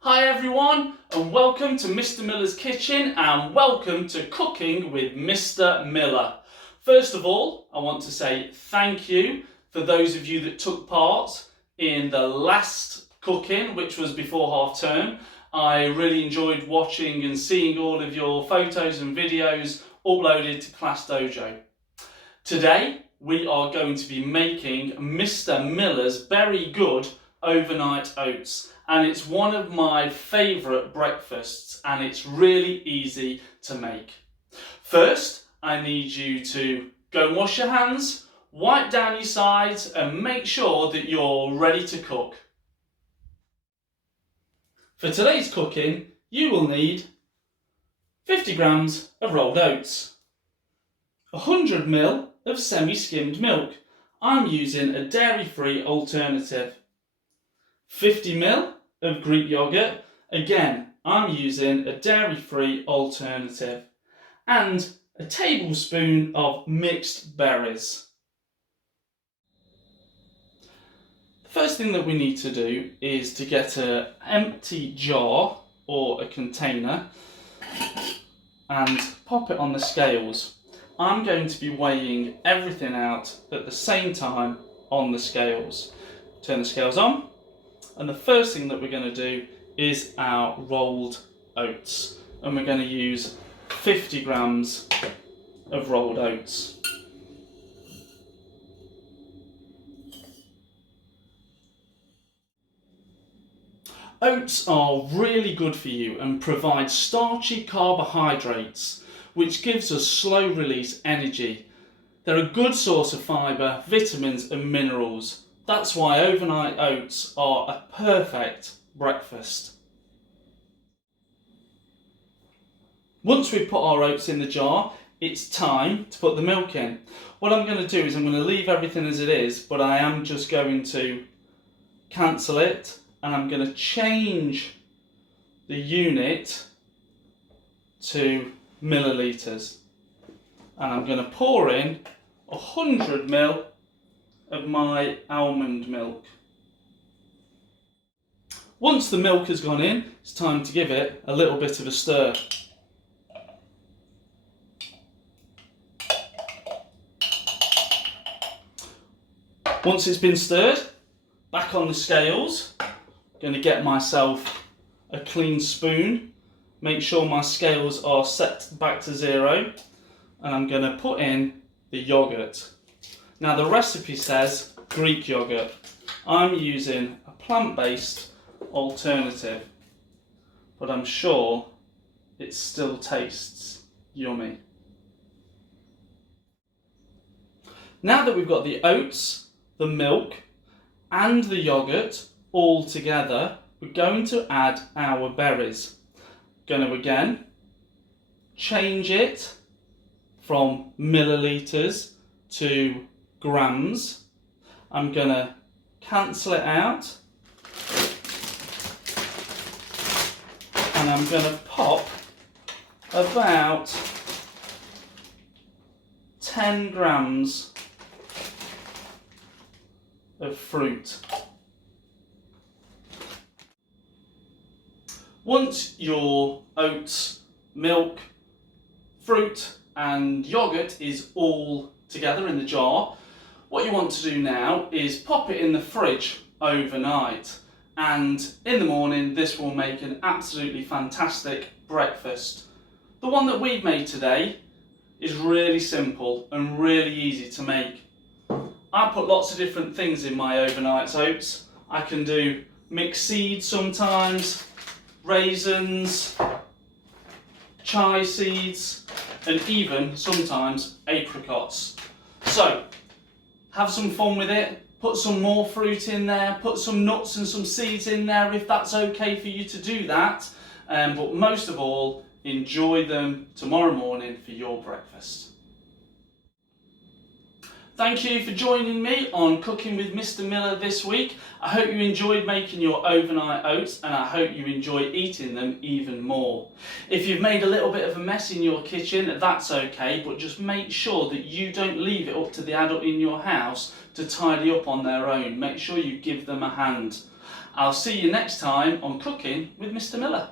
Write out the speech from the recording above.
Hi everyone, and welcome to Mr. Miller's Kitchen, and welcome to Cooking with Mr. Miller. First of all, I want to say thank you for those of you that took part in the last cooking, which was before half term. I really enjoyed watching and seeing all of your photos and videos uploaded to Class Dojo. Today, we are going to be making Mr. Miller's very good overnight oats. And it's one of my favourite breakfasts, and it's really easy to make. First, I need you to go and wash your hands, wipe down your sides, and make sure that you're ready to cook. For today's cooking, you will need 50 grams of rolled oats, 100 ml of semi-skimmed milk. I'm using a dairy-free alternative. 50 ml of Greek yogurt, again I'm using a dairy-free alternative, and a tablespoon of mixed berries. The first thing that we need to do is to get an empty jar or a container and pop it on the scales. I'm going to be weighing everything out at the same time on the scales. Turn the scales on. And the first thing that we're going to do is our rolled oats. And we're going to use 50 grams of rolled oats. Oats are really good for you and provide starchy carbohydrates, which gives us slow release energy. They're a good source of fibre, vitamins and minerals. That's why overnight oats are a perfect breakfast. Once we've put our oats in the jar, it's time to put the milk in. What I'm going to do is I'm going to leave everything as it is, but I am just going to cancel it, and I'm going to change the unit to millilitres. And I'm going to pour in 100 ml of my almond milk. Once the milk has gone in, it's time to give it a little bit of a stir. Once it's been stirred, back on the scales. I'm going to get myself a clean spoon, make sure my scales are set back to 0, and I'm going to put in the yogurt. Now the recipe says Greek yogurt. I'm using a plant-based alternative, but I'm sure it still tastes yummy. Now that we've got the oats, the milk and the yogurt all together, we're going to add our berries. Going to again change it from millilitres to grams. I'm going to cancel it out, and I'm going to pop about 10 grams of fruit. Once your oats, milk, fruit and yogurt is all together in the jar, what you want to do now is pop it in the fridge overnight, and in the morning this will make an absolutely fantastic breakfast. The one that we've made today is really simple and really easy to make. I put lots of different things in my overnight oats. I can do mixed seeds sometimes, raisins, chia seeds, and even sometimes apricots. So have some fun with it, put some more fruit in there, put some nuts and some seeds in there if that's okay for you to do that, but most of all, enjoy them tomorrow morning for your breakfast. Thank you for joining me on Cooking with Mr. Miller this week. I hope you enjoyed making your overnight oats, and I hope you enjoy eating them even more. If you've made a little bit of a mess in your kitchen, that's okay, but just make sure that you don't leave it up to the adult in your house to tidy up on their own. Make sure you give them a hand. I'll see you next time on Cooking with Mr. Miller.